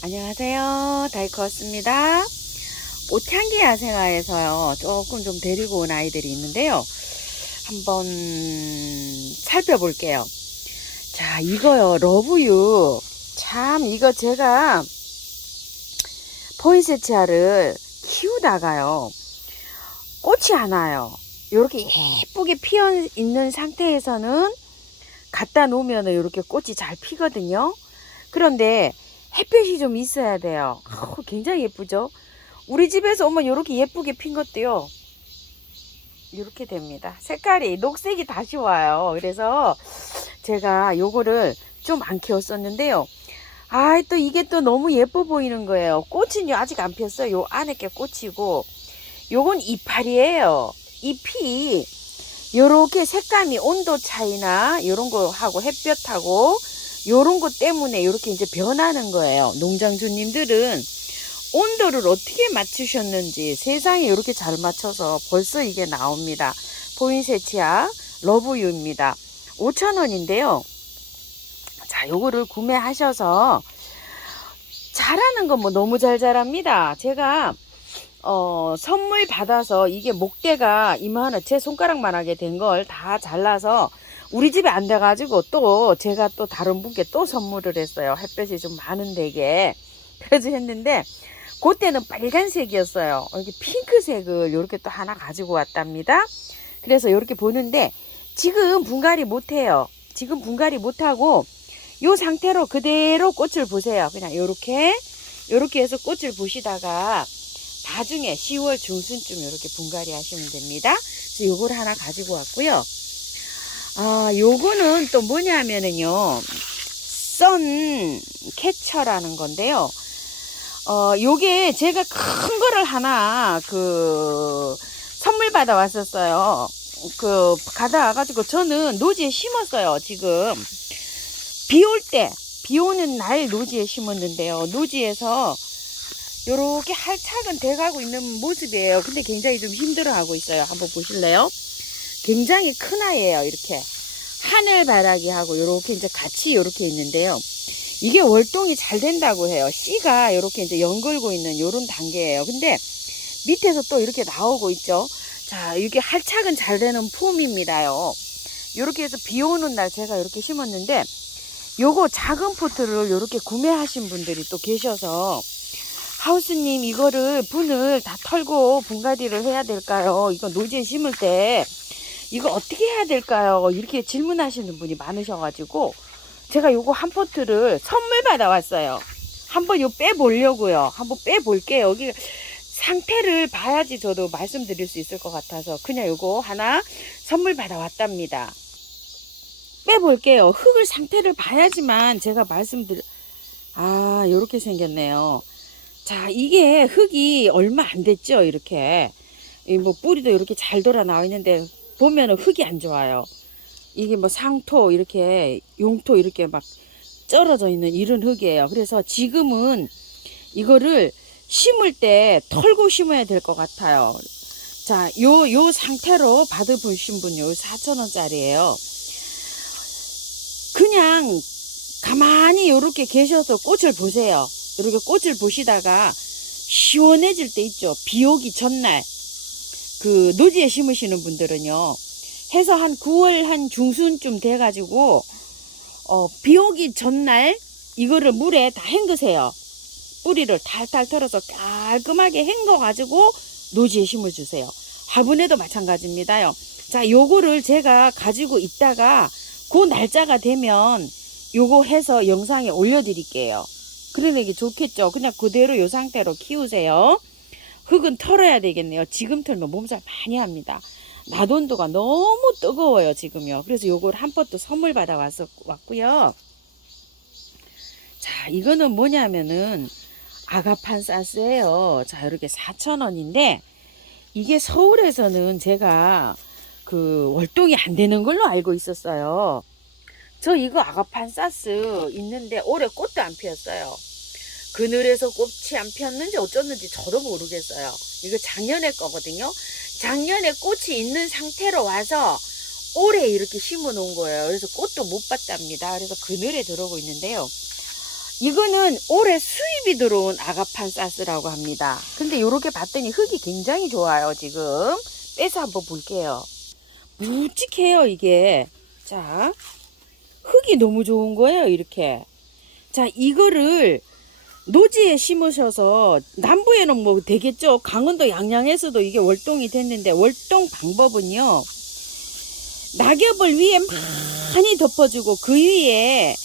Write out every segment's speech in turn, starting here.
안녕하세요. 다이코였습니다. 꽃향기 야생화에서요, 조금 좀 데리고 온 아이들이 있는데요. 한번 살펴볼게요. 자, 이거요, 러브유. 참, 이거 제가 포인세치아를 키우다가요, 꽃이 안 와요. 이렇게 예쁘게 피어 있는 상태에서는 갖다 놓으면 이렇게 꽃이 잘 피거든요. 그런데 햇볕이 좀 있어야 돼요. 굉장히 예쁘죠? 우리 집에서 오면 이렇게 예쁘게 핀 것도요, 이렇게 됩니다. 색깔이 녹색이 다시 와요. 그래서 제가 요거를 좀 안 키웠었는데요. 또 이게 또 너무 예뻐 보이는 거예요. 꽃은 아직 안 폈어요. 요 안에 게 꽃이고, 요건 이파리예요. 잎이 요렇게 색감이 온도 차이나 요런 거 하고 햇볕하고 요런 것 때문에 이렇게 이제 변하는 거예요. 농장주님들은 온도를 어떻게 맞추셨는지 세상에 이렇게 잘 맞춰서 벌써 이게 나옵니다. 포인세치아 러브유입니다. 5,000원인데요. 자, 요거를 구매하셔서 자라는 건 뭐 너무 잘 자랍니다. 제가 선물 받아서 이게 목대가 이만한 제 손가락만하게 된 걸 다 잘라서 우리 집에 안 돼가지고 또 제가 또 다른 분께 또 선물을 했어요. 햇볕이 좀 많은 데게. 그래서 했는데 그때는 빨간색이었어요. 이렇게 핑크색을 이렇게 또 하나 가지고 왔답니다. 그래서 이렇게 보는데 지금 분갈이 못해요. 지금 분갈이 못하고 이 상태로 그대로 꽃을 보세요. 그냥 이렇게 해서 꽃을 보시다가 나중에 10월 중순쯤 이렇게 분갈이 하시면 됩니다. 그래서 요걸 하나 가지고 왔고요. 요거는 또 뭐냐면은요, 선 캐쳐라는 건데요. 요게 제가 큰 거를 하나 선물 받아 왔었어요. 가다 와가지고 저는 노지에 심었어요. 지금 비 오는 날 노지에 심었는데요. 노지에서 요렇게 활착은 돼가고 있는 모습이에요. 근데 굉장히 좀 힘들어하고 있어요. 한번 보실래요? 굉장히 큰 아이예요. 이렇게 하늘바라기 하고 요렇게 이제 같이 요렇게 있는데요. 이게 월동이 잘 된다고 해요. 씨가 요렇게 이제 연걸고 있는 요런 단계예요. 근데 밑에서 또 이렇게 나오고 있죠. 자, 이게 활착은 잘 되는 폼입니다요. 요렇게 해서 비 오는 날 제가 이렇게 심었는데 요거 작은 포트를 요렇게 구매하신 분들이 또 계셔서 하우스님 이거를 분을 다 털고 분갈이를 해야 될까요? 이거 노지에 심을 때 이거 어떻게 해야 될까요? 이렇게 질문하시는 분이 많으셔가지고 제가 요거 한 포트를 선물 받아왔어요. 한번 요 빼보려고요. 한번 빼볼게요. 여기 상태를 봐야지 저도 말씀드릴 수 있을 것 같아서 그냥 요거 하나 선물 받아왔답니다. 빼볼게요. 흙을 상태를 봐야지만 제가 요렇게 생겼네요. 자, 이게 흙이 얼마 안 됐죠. 이렇게 뭐 뿌리도 이렇게 잘 돌아 나와 있는데 보면은 흙이 안 좋아요. 이게 뭐 상토 이렇게 용토 이렇게 막 쩔어져 있는 이런 흙이에요. 그래서 지금은 이거를 심을 때 털고 심어야 될 것 같아요. 자, 요 상태로 받아보신 분요 4,000원짜리예요. 그냥 가만히 이렇게 계셔서 꽃을 보세요. 이렇게 꽃을 보시다가 시원해질 때 있죠. 비 오기 전날 노지에 심으시는 분들은요, 해서 한 9월 한 중순쯤 돼가지고 비 오기 전날 이거를 물에 다 헹구세요. 뿌리를 탈탈 털어서 깔끔하게 헹궈 가지고 노지에 심어주세요. 화분에도 마찬가지입니다요. 자, 요거를 제가 가지고 있다가 그 날짜가 되면 요거 해서 영상에 올려드릴게요. 그러니까 이게 좋겠죠. 그냥 그대로 요 상태로 키우세요. 흙은 털어야 되겠네요. 지금 털면 몸살 많이 합니다. 낮 온도가 너무 뜨거워요, 지금요. 그래서 요걸 한 포트 선물 받아 왔고요. 자, 이거는 뭐냐면은 아가판사스예요. 자, 이렇게 4,000원인데 이게 서울에서는 제가 월동이 안 되는 걸로 알고 있었어요. 저 이거 아가판사스 있는데 올해 꽃도 안 피었어요. 그늘에서 꽃이 안 피었는지 어쩌는지 저도 모르겠어요. 이거 작년에 거거든요. 작년에 꽃이 있는 상태로 와서 올해 이렇게 심어 놓은 거예요. 그래서 꽃도 못 봤답니다. 그래서 그늘에 들어오고 있는데요. 이거는 올해 수입이 들어온 아가판사스라고 합니다. 근데 요렇게 봤더니 흙이 굉장히 좋아요. 지금 빼서 한번 볼게요. 묵직해요 이게. 자, 흙이 너무 좋은 거예요 이렇게. 자, 이거를 노지에 심으셔서 남부에는 뭐 되겠죠. 강원도 양양에서도 이게 월동이 됐는데, 월동 방법은요, 낙엽을 위에 많이 덮어주고 그 위에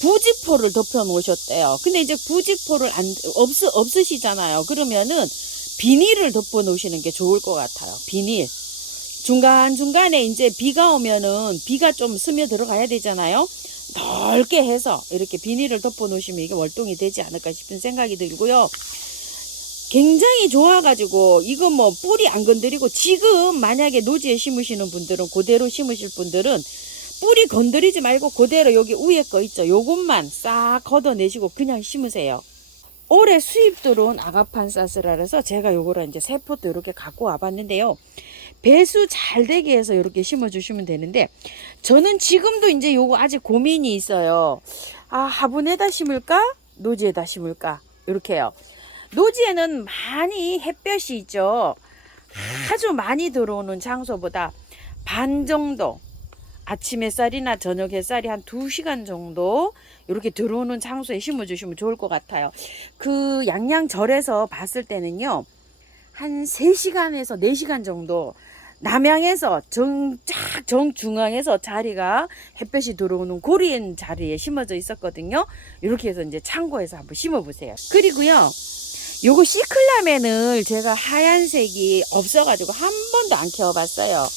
부직포를 덮어 놓으셨대요. 근데 이제 부직포를 없으시잖아요. 그러면은 비닐을 덮어 놓으시는 게 좋을 것 같아요. 비닐. 중간중간에 이제 비가 오면은 비가 좀 스며 들어가야 되잖아요. 넓게 해서 이렇게 비닐을 덮어 놓으시면 이게 월동이 되지 않을까 싶은 생각이 들고요. 굉장히 좋아가지고 이거 뭐 뿌리 안 건드리고, 지금 만약에 노지에 심으시는 분들은, 그대로 심으실 분들은 뿌리 건드리지 말고 그대로 여기 위에 거 있죠, 요것만 싹 걷어내시고 그냥 심으세요. 올해 수입 들어온 아가판사스라 그래서 제가 요거를 이제 세 포트 이렇게 갖고 와봤는데요. 배수 잘 되게 해서 이렇게 심어주시면 되는데, 저는 지금도 이제 요거 아직 고민이 있어요. 아, 화분에다 심을까? 노지에다 심을까? 이렇게요. 노지에는 많이 햇볕이 있죠. 아주 많이 들어오는 장소보다 반 정도, 아침 햇살이나 저녁 햇살이 한 2시간 정도 이렇게 들어오는 장소에 심어주시면 좋을 것 같아요. 그 양양절에서 봤을 때는요, 한 3시간에서 4시간 정도 남양에서 쫙 정중앙에서 자리가 햇볕이 들어오는 고리엔 자리에 심어져 있었거든요. 이렇게 해서 이제 참고해서 한번 심어 보세요. 그리고요, 요거 시클라멘을 제가 하얀색이 없어가지고 한 번도 안 키워봤어요.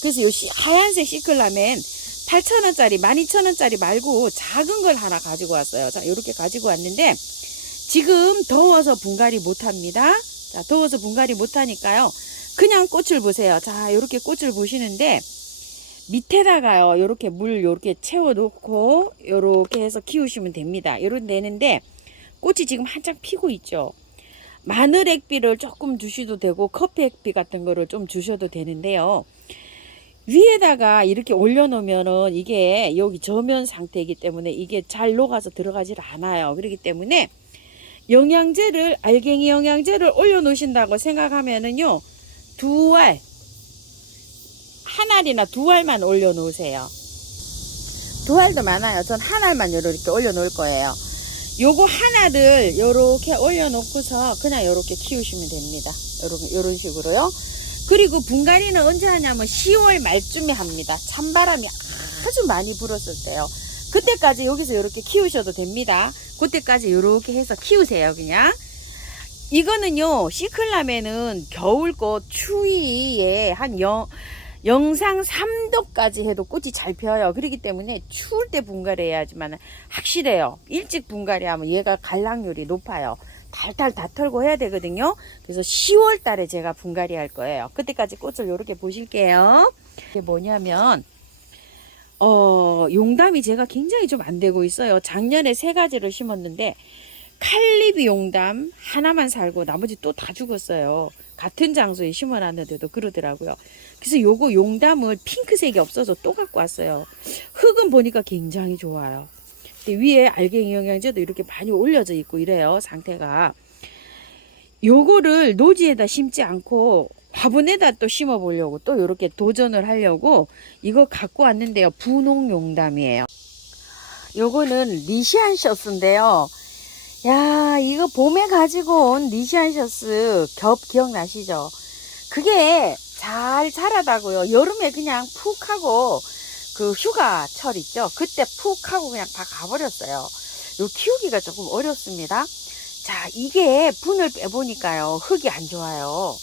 그래서 요 하얀색 시클라멘 8,000원짜리 12,000원짜리 말고 작은 걸 하나 가지고 왔어요. 자, 요렇게 가지고 왔는데, 지금 더워서 분갈이 못합니다. 자, 더워서 분갈이 못하니까요, 그냥 꽃을 보세요. 자, 요렇게 꽃을 보시는데, 밑에다가요, 요렇게 물 요렇게 채워 놓고 요렇게 해서 키우시면 됩니다. 요런 되는데, 꽃이 지금 한창 피고 있죠. 마늘 액비를 조금 주셔도 되고 커피 액비 같은 거를 좀 주셔도 되는데요. 위에다가 이렇게 올려놓으면은 이게 여기 저면 상태이기 때문에 이게 잘 녹아서 들어가질 않아요. 그렇기 때문에 영양제를, 알갱이 영양제를 올려놓으신다고 생각하면은요, 한 알이나 2알만 올려놓으세요. 2알도 많아요. 전 한 알만 이렇게 올려놓을 거예요. 요거 하나를 요렇게 올려놓고서 그냥 요렇게 키우시면 됩니다. 요런 식으로요. 그리고 분갈이는 언제 하냐면 10월 말쯤에 합니다. 찬바람이 아주 많이 불었을 때요. 그때까지 여기서 요렇게 키우셔도 됩니다. 그때까지 요렇게 해서 키우세요. 그냥 이거는요, 시클라멘은 겨울꽃 추위에 한 영상 3도까지 해도 꽃이 잘 펴요. 그렇기 때문에 추울 때 분갈이해야지만 확실해요. 일찍 분갈이하면 얘가 갈락률이 높아요. 달달 다 털고 해야 되거든요. 그래서 10월 달에 제가 분갈이 할 거예요. 그때까지 꽃을 이렇게 보실게요. 이게 뭐냐면 용담이 제가 굉장히 좀 안 되고 있어요. 작년에 3가지를 심었는데 칼리비 용담 하나만 살고 나머지 또 다 죽었어요. 같은 장소에 심어놨는데도 그러더라고요. 그래서 요거 용담을 핑크색이 없어서 또 갖고 왔어요. 흙은 보니까 굉장히 좋아요. 근데 위에 알갱이 영양제도 이렇게 많이 올려져 있고 이래요, 상태가. 요거를 노지에다 심지 않고 화분에다 또 심어 보려고 또 이렇게 도전을 하려고 이거 갖고 왔는데요. 분홍 용담이에요. 요거는 리시안셔스인데요. 야, 이거 봄에 가지고 온 리시안셔스 기억나시죠? 그게 잘 자라다고요. 여름에 그냥 푹 하고 그 휴가철 있죠? 그때 푹 하고 그냥 다 가버렸어요. 요 키우기가 조금 어렵습니다. 자, 이게 분을 빼보니까요, 흙이 안 좋아요.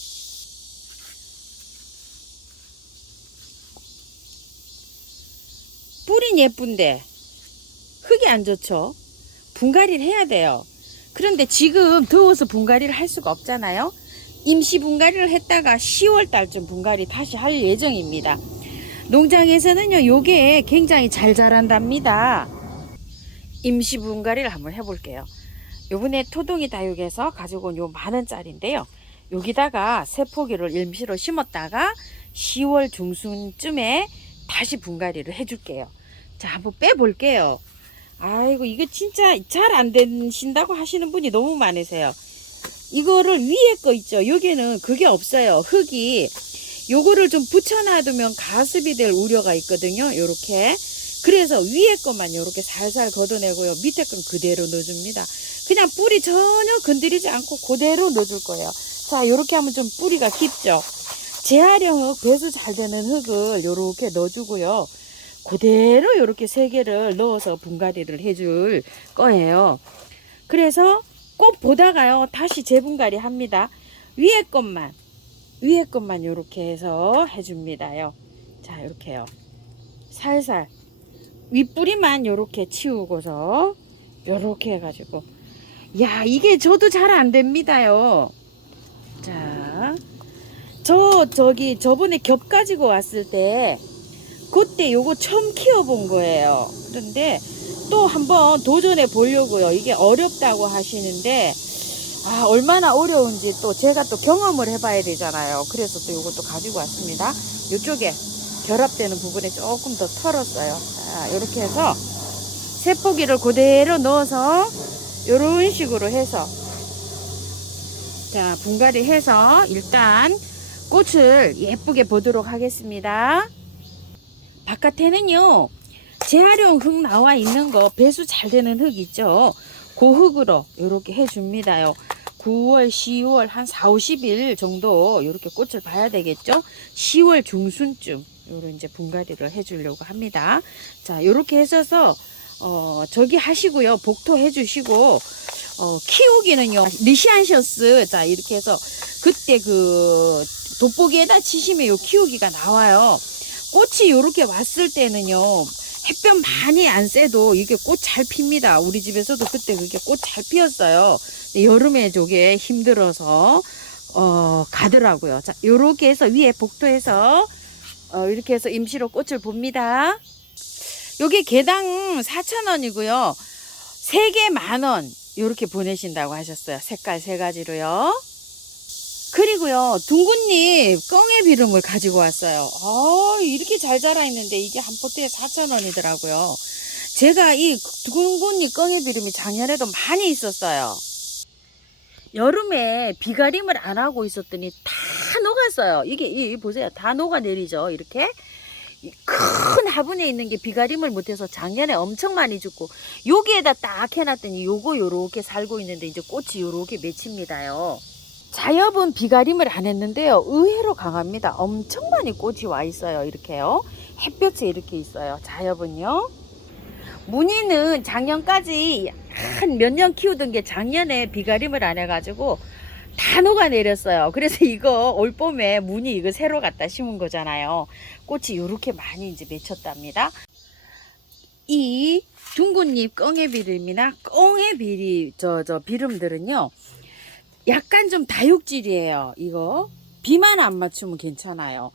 뿌린 예쁜데 흙이 안 좋죠? 분갈이를 해야 돼요. 그런데 지금 더워서 분갈이를 할 수가 없잖아요. 임시 분갈이를 했다가 10월 달쯤 분갈이 다시 할 예정입니다. 농장에서는요, 요게 굉장히 잘 자란답니다. 임시 분갈이를 한번 해볼게요. 요번에 토동이 다육에서 가지고 온 요 만원짜리인데요. 여기다가 세포기를 임시로 심었다가 10월 중순쯤에 다시 분갈이를 해줄게요. 자, 한번 빼볼게요. 아이고, 이거 진짜 잘 안 되신다고 하시는 분이 너무 많으세요. 이거를 위에 거 있죠. 여기는 그게 없어요. 흙이. 요거를 좀 붙여놔두면 가습이 될 우려가 있거든요. 요렇게. 그래서 위에 것만 요렇게 살살 걷어내고요. 밑에 건 그대로 넣어줍니다. 그냥 뿌리 전혀 건드리지 않고 그대로 넣어줄 거예요. 자, 요렇게 하면 좀 뿌리가 깊죠. 재활용 흙, 배수 잘 되는 흙을 요렇게 넣어주고요. 그대로 요렇게 3개를 넣어서 분갈이를 해줄 거예요. 그래서 꼭 보다가요, 다시 재분갈이 합니다. 위에 것만 요렇게 해서 해줍니다요. 자, 요렇게요. 살살. 윗뿌리만 요렇게 치우고서 요렇게 해가지고. 야, 이게 저도 잘 안 됩니다요. 자, 저번에 겹 가지고 왔을 때 그때 요거 처음 키워본 거예요. 그런데 또 한번 도전해 보려고요. 이게 어렵다고 하시는데 얼마나 어려운지 또 제가 또 경험을 해봐야 되잖아요. 그래서 또 요것도 가지고 왔습니다. 요쪽에 결합되는 부분에 조금 더 털었어요. 자, 이렇게 해서 세포기를 그대로 넣어서 요런 식으로 해서 자, 분갈이 해서 일단 꽃을 예쁘게 보도록 하겠습니다. 바깥에는요, 재활용 흙 나와 있는 거, 배수 잘 되는 흙 있죠. 그 흙으로 이렇게 해줍니다요. 9월, 10월 한 4, 50일 정도 이렇게 꽃을 봐야 되겠죠. 10월 중순쯤 요런 이제 분갈이를 해주려고 합니다. 자, 이렇게 해서 저기 하시고요. 복토 해주시고 키우기는요, 리시안셔스. 자, 이렇게 해서 그때 그 돋보기에다 치시면 요 키우기가 나와요. 꽃이 요렇게 왔을 때는요, 햇볕 많이 안 쐬도 이게 꽃 잘 핍니다. 우리 집에서도 그때 그게 꽃 잘 피었어요. 여름에 저게 힘들어서 가더라고요. 자, 요렇게 해서 위에 복도해서 이렇게 해서 임시로 꽃을 봅니다. 요게 개당 4,000원이고요. 3개 만원 요렇게 보내신다고 하셨어요. 색깔 3가지로요. 그리고요, 둥근잎 껑의 비름을 가지고 왔어요. 이렇게 잘 자라 있는데 이게 한 포트에 4,000원이더라고요. 제가 이 둥근잎 껑의 비름이 작년에도 많이 있었어요. 여름에 비가림을 안 하고 있었더니 다 녹았어요. 이게 보세요. 다 녹아내리죠. 이렇게. 큰 화분에 있는 게 비가림을 못해서 작년에 엄청 많이 죽고, 여기에다 딱 해놨더니 요거 요렇게 살고 있는데 이제 꽃이 요렇게 맺힙니다요. 자엽은 비가림을 안 했는데요, 의외로 강합니다. 엄청 많이 꽃이 와 있어요. 이렇게요. 햇볕에 이렇게 있어요. 자엽은요. 무늬는 작년까지 한 몇 년 키우던 게 작년에 비가림을 안 해가지고 다 녹아내렸어요. 그래서 이거 올 봄에 무늬 이거 새로 갖다 심은 거잖아요. 꽃이 이렇게 많이 이제 맺혔답니다. 이 둥근잎 껑애비름이나 껑애비리 저 비름들은요, 약간 좀 다육질이에요. 이거 비만 안 맞추면 괜찮아요.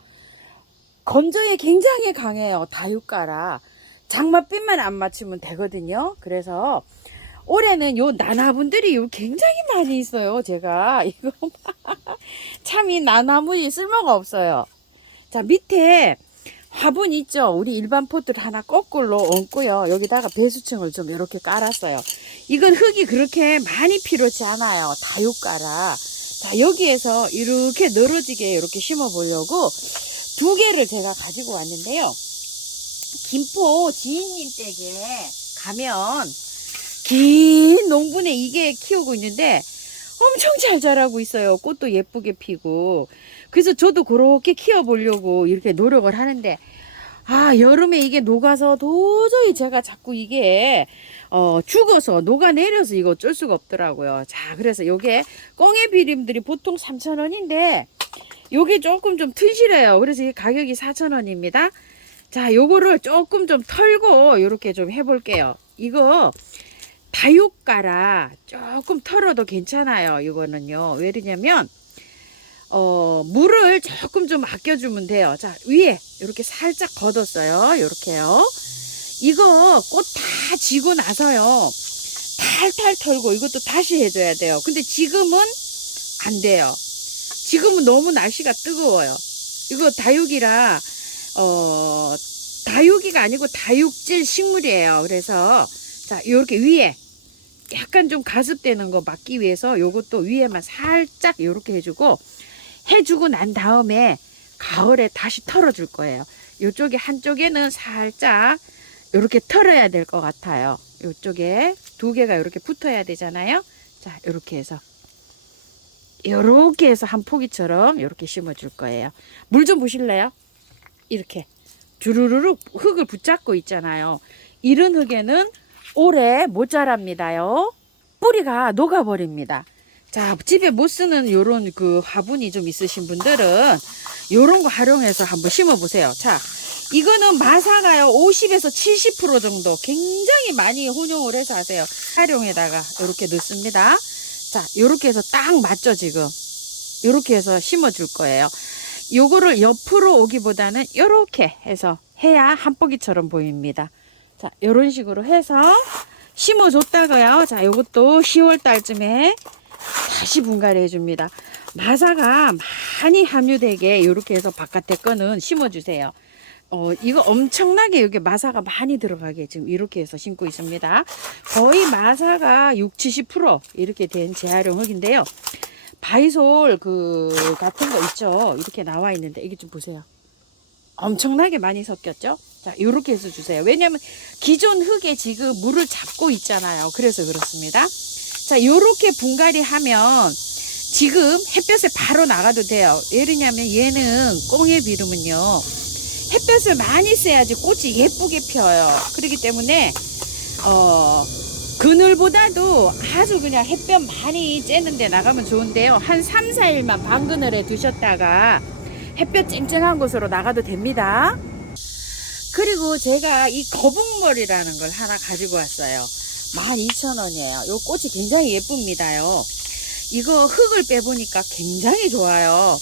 건조에 굉장히 강해요. 다육가라. 장맛빛만 안 맞추면 되거든요. 그래서 올해는 요 나나분들이 요 굉장히 많이 있어요. 제가 이거 참 이 나나분이 쓸모가 없어요. 자, 밑에 화분 있죠. 우리 일반 포트를 하나 거꾸로 얹고요. 여기다가 배수층을 좀 이렇게 깔았어요. 이건 흙이 그렇게 많이 필요치 않아요. 다육가라. 자, 여기에서 이렇게 늘어지게 이렇게 심어 보려고 2개를 제가 가지고 왔는데요. 김포 지인님 댁에 가면 긴 농분에 이게 키우고 있는데 엄청 잘 자라고 있어요. 꽃도 예쁘게 피고. 그래서 저도 그렇게 키워보려고 이렇게 노력을 하는데, 여름에 이게 녹아서 도저히 제가 자꾸 이게 죽어서 녹아내려서 이거 어쩔 수가 없더라고요. 자, 그래서 요게 꽁의 비림들이 보통 3,000원인데 요게 조금 좀 튼실해요. 그래서 이 가격이 4,000원입니다. 자, 요거를 조금 좀 털고 요렇게 좀 해볼게요. 이거 다육가라 조금 털어도 괜찮아요. 이거는요. 왜냐면 물을 조금 좀 아껴주면 돼요. 자, 위에 이렇게 살짝 걷었어요. 이렇게요. 이거 꽃 다 지고 나서요, 탈탈 털고 이것도 다시 해줘야 돼요. 근데 지금은 안 돼요. 지금은 너무 날씨가 뜨거워요. 이거 다육이라 다육이가 아니고 다육질 식물이에요. 그래서 자, 요렇게 위에 약간 좀 가습되는 거 막기 위해서 요것도 위에만 살짝 요렇게 해주고 난 다음에 가을에 다시 털어줄 거예요. 요쪽에 한쪽에는 살짝 요렇게 털어야 될 것 같아요. 요쪽에 두 개가 요렇게 붙어야 되잖아요. 자, 요렇게 해서 한 포기처럼 요렇게 심어줄 거예요. 물 좀 보실래요? 이렇게 주르르륵 흙을 붙잡고 있잖아요. 이런 흙에는 오래 못 자랍니다요. 뿌리가 녹아버립니다. 자, 집에 못 쓰는 요런 그 화분이 좀 있으신 분들은 요런 거 활용해서 한번 심어 보세요. 자, 이거는 마사가요 50에서 70% 정도 굉장히 많이 혼용을 해서 하세요. 활용에다가 이렇게 넣습니다. 자, 요렇게 해서 딱 맞죠 지금. 요렇게 해서 심어 줄 거예요. 요거를 옆으로 오기보다는 요렇게 해서 해야 한 포기처럼 보입니다. 자, 요런 식으로 해서 심어 줬다가요. 자, 요것도 10월 달쯤에 다시 분갈이 해줍니다. 마사가 많이 함유되게 이렇게 해서 바깥에 거는 심어주세요. 이거 엄청나게 여기 마사가 많이 들어가게 지금 이렇게 해서 심고 있습니다. 거의 마사가 60~70% 이렇게 된 재활용 흙인데요. 바이솔 그 같은 거 있죠. 이렇게 나와 있는데 이게 좀 보세요. 엄청나게 많이 섞였죠. 자, 이렇게 해서 주세요. 왜냐면 기존 흙에 지금 물을 잡고 있잖아요. 그래서 그렇습니다. 자, 요렇게 분갈이 하면 지금 햇볕에 바로 나가도 돼요. 왜냐면 얘는 꽁의 비름은요, 햇볕을 많이 쐬야지 꽃이 예쁘게 펴요. 그렇기 때문에 그늘보다도 아주 그냥 햇볕 많이 쬐는 데 나가면 좋은데요. 한 3~4일만 반그늘에 두셨다가 햇볕 쨍쨍한 곳으로 나가도 됩니다. 그리고 제가 이 거북머리라는 걸 하나 가지고 왔어요. 12,000원이에요. 요 꽃이 굉장히 예쁩니다요. 이거 흙을 빼보니까 굉장히 좋아요.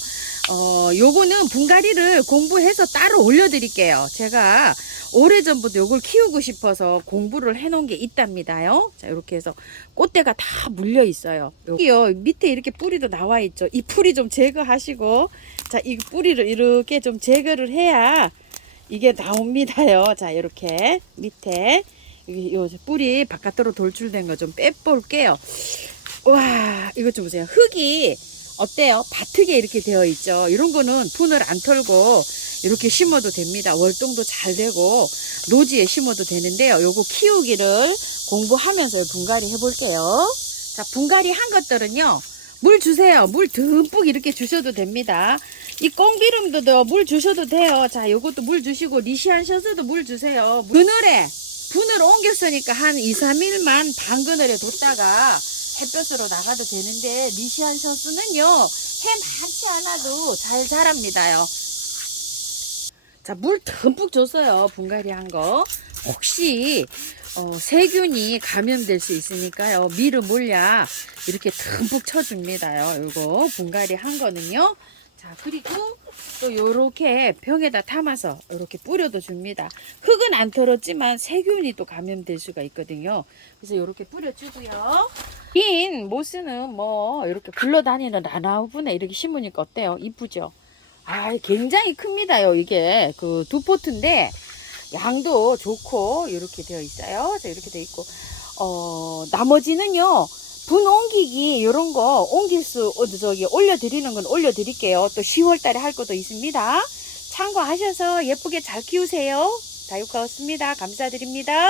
요거는 분갈이를 공부해서 따로 올려드릴게요. 제가 오래전부터 요걸 키우고 싶어서 공부를 해놓은 게 있답니다요. 자, 이렇게 해서 꽃대가 다 물려 있어요. 여기요, 밑에 이렇게 뿌리도 나와 있죠. 이 뿌리 좀 제거하시고, 자, 이 뿌리를 이렇게 좀 제거를 해야 이게 나옵니다요. 자, 이렇게 밑에 요 뿌리 바깥으로 돌출된 거 좀 빼볼게요. 와, 이것 좀 보세요. 흙이 어때요? 바트게 이렇게 되어 있죠. 이런 거는 분을 안 털고 이렇게 심어도 됩니다. 월동도 잘 되고 노지에 심어도 되는데요. 요거 키우기를 공부하면서 분갈이 해볼게요. 자, 분갈이 한 것들은요, 물 주세요. 물 듬뿍 이렇게 주셔도 됩니다. 이 꽁비름도 물 주셔도 돼요. 자, 요것도 물 주시고 리시안 셔츠도 물 주세요. 그늘에 분을 옮겼으니까 한 2~3일만 반그늘에 뒀다가 햇볕으로 나가도 되는데, 리시안 셔츠는요 해 많지 않아도 잘 자랍니다요. 자, 물 듬뿍 줬어요. 분갈이 한 거. 혹시 세균이 감염될 수 있으니까요, 미르 몰약 이렇게 듬뿍 쳐줍니다요. 요거 분갈이 한 거는요. 자, 그리고 또 요렇게 병에다 담아서 이렇게 뿌려도 줍니다. 흙은 안 털었지만 세균이 또 감염될 수가 있거든요. 그래서 요렇게 뿌려주고요. 긴 모스는 뭐 이렇게 굴러다니는 라나우브네 이렇게 심으니까 어때요? 이쁘죠? 아, 굉장히 큽니다요. 이게 그 두 포트인데 양도 좋고 이렇게 되어 있어요. 자, 이렇게 되어 있고, 나머지는요, 분 옮기기 이런 거 옮길 수 올려드리는 건 올려드릴게요. 또 10월 달에 할 것도 있습니다. 참고하셔서 예쁘게 잘 키우세요. 다육가였습니다. 감사드립니다.